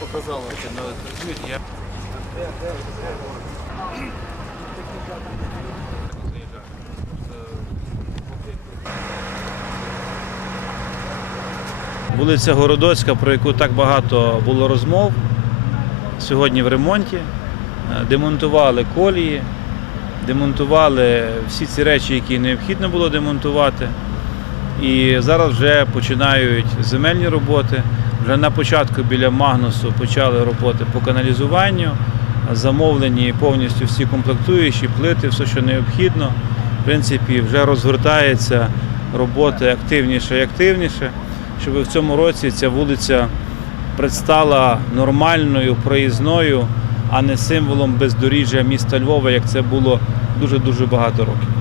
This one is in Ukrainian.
показала, що на працюють. Вулиця Городоцька, про яку так багато було розмов, сьогодні в ремонті. Е, Демонтували колії, демонтували всі ці речі, які необхідно було демонтувати. І зараз вже починають земельні роботи. Вже на початку біля Магнусу почали роботи по каналізуванню, замовлені повністю всі комплектуючі, плити, все, що необхідно. В принципі, вже розгортається роботи активніше і активніше, щоб в цьому році ця вулиця предстала нормальною, проїзною, а не символом бездоріжжя міста Львова, як це було дуже-дуже багато років.